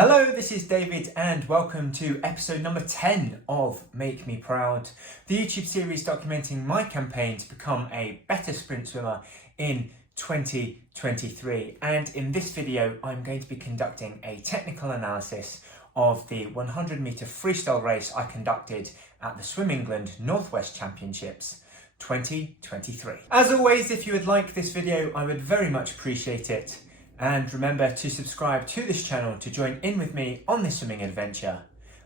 Hello, this is David and welcome to episode number 10 of Make Me Proud, the YouTube series documenting my campaign to become a better sprint swimmer in 2023. And in this video, I'm going to be conducting a technical analysis of the 100m freestyle race I conducted at the Swim England Northwest Championships 2023. As always, if you would like this video, I would very much appreciate it. And remember to subscribe to this channel to join in with me on this swimming adventure.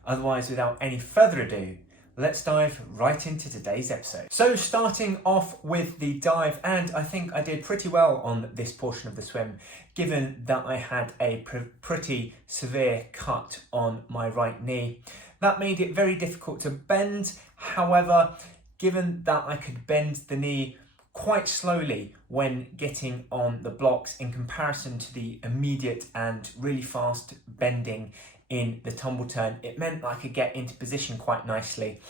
Otherwise, without any further ado, let's dive right into today's episode. So starting off with the dive, and I think I did pretty well on this portion of the swim, given that I had a pretty severe cut on my right knee. That made it very difficult to bend. However, given that I could bend the knee quite slowly when getting on the blocks in comparison to the immediate and really fast bending in the tumble turn, it meant that I could get into position quite nicely,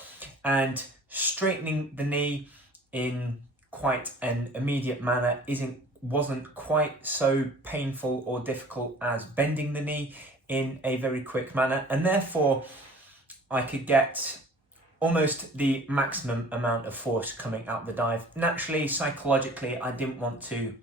and straightening the knee in quite an immediate manner wasn't quite so painful or difficult as bending the knee in a very quick manner, and therefore I could get almost the maximum amount of force coming out the dive. Naturally, psychologically, I didn't want to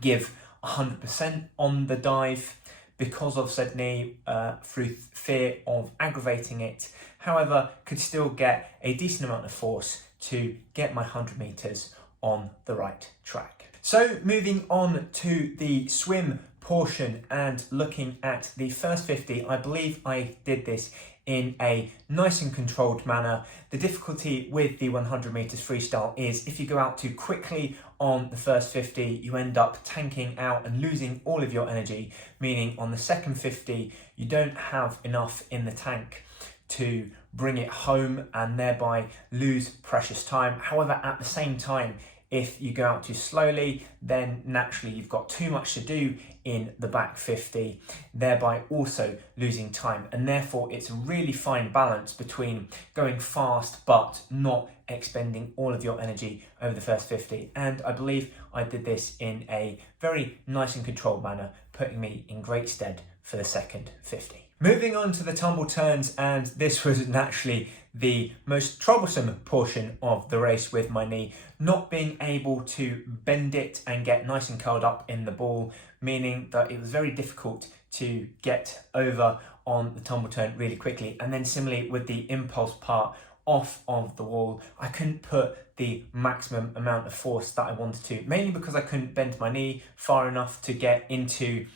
give 100% on the dive because of said knee through fear of aggravating it. However, could still get a decent amount of force to get my 100 meters on the right track. So moving on to the swim portion and looking at the first 50, I believe I did this in a nice and controlled manner. The difficulty with the 100 meters freestyle is if you go out too quickly on the first 50, you end up tanking out and losing all of your energy, meaning on the second 50, you don't have enough in the tank to bring it home and thereby lose precious time. However, at the same time, if you go out too slowly, then naturally you've got too much to do in the back 50, thereby also losing time. And therefore it's a really fine balance between going fast but not expending all of your energy over the first 50. And I believe I did this in a very nice and controlled manner, putting me in great stead for the second 50. Moving on to the tumble turns, and this was naturally the most troublesome portion of the race with my knee, not being able to bend it and get nice and curled up in the ball, meaning that it was very difficult to get over on the tumble turn really quickly. And then similarly with the impulse part off of the wall, I couldn't put the maximum amount of force that I wanted to, mainly because I couldn't bend my knee far enough to get into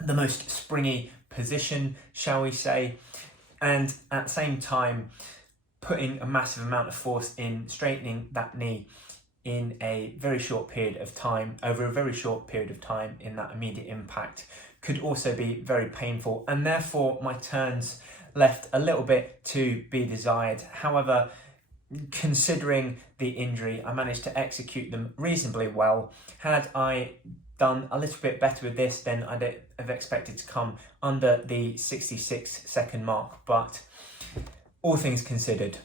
the most springy position, shall we say, and at the same time putting a massive amount of force in straightening that knee in a very short period of time, over a very short period of time in that immediate impact, could also be very painful, and therefore my turns left a little bit to be desired. However, considering the injury, I managed to execute them reasonably well. Had I done a little bit better with this, then I'd have expected to come under the 66-second mark, but all things considered,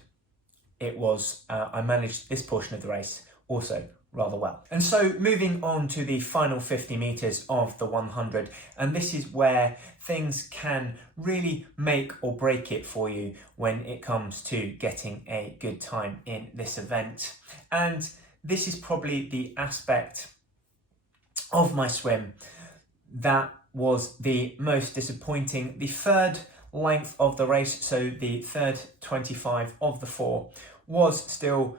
it was I managed this portion of the race also rather well. And so moving on to the final 50 meters of the 100, and this is where things can really make or break it for you when it comes to getting a good time in this event. And this is probably the aspect of my swim that was the most disappointing. The third length of the race, so the third 25 of the 4, was still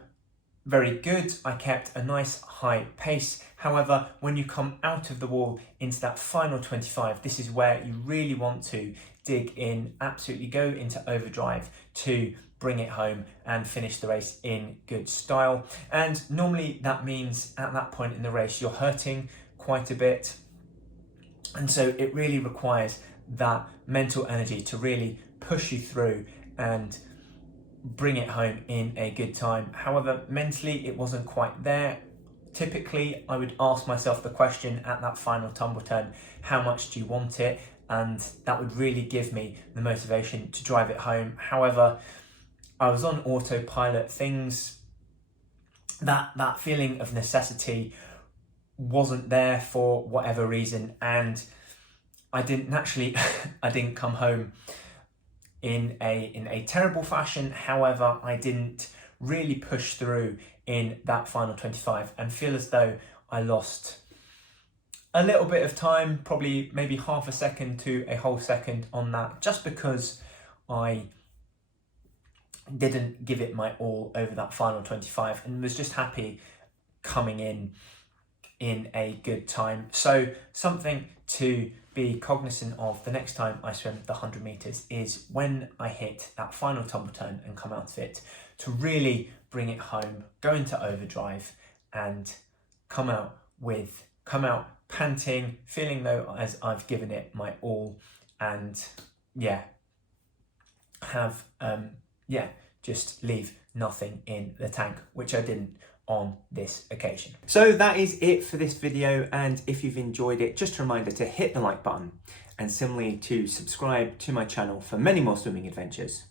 very good. I kept a nice high pace. However, when you come out of the wall into that final 25, this is where you really want to dig in, absolutely go into overdrive to bring it home and finish the race in good style. And normally that means at that point in the race you're hurting quite a bit, and so it really requires that mental energy to really push you through and bring it home in a good time. However, mentally it wasn't quite there. Typically I would ask myself the question at that final tumble turn, how much do you want it? And that would really give me the motivation to drive it home. However, I was on autopilot. Things, that feeling of necessity wasn't there for whatever reason, and I didn't come home in a terrible fashion. However, I didn't really push through in that final 25 and feel as though I lost a little bit of time, probably maybe half a second to a whole second on that, just because I didn't give it my all over that final 25 and was just happy coming in a good time. So something to be cognizant of the next time I swim the 100 meters is when I hit that final tumble turn and come out of it, to really bring it home, go into overdrive and come out panting, feeling though as I've given it my all, and just leave nothing in the tank, which I didn't on this occasion. So that is it for this video, and if you've enjoyed it, just a reminder to hit the like button and similarly to subscribe to my channel for many more swimming adventures.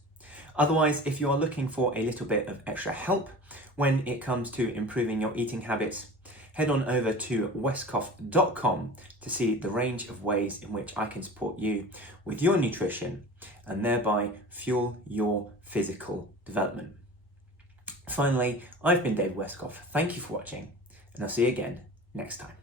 Otherwise, if you are looking for a little bit of extra help when it comes to improving your eating habits, head on over to westcough.com to see the range of ways in which I can support you with your nutrition and thereby fuel your physical development. Finally, I've been David Westcough. Thank you for watching, and I'll see you again next time.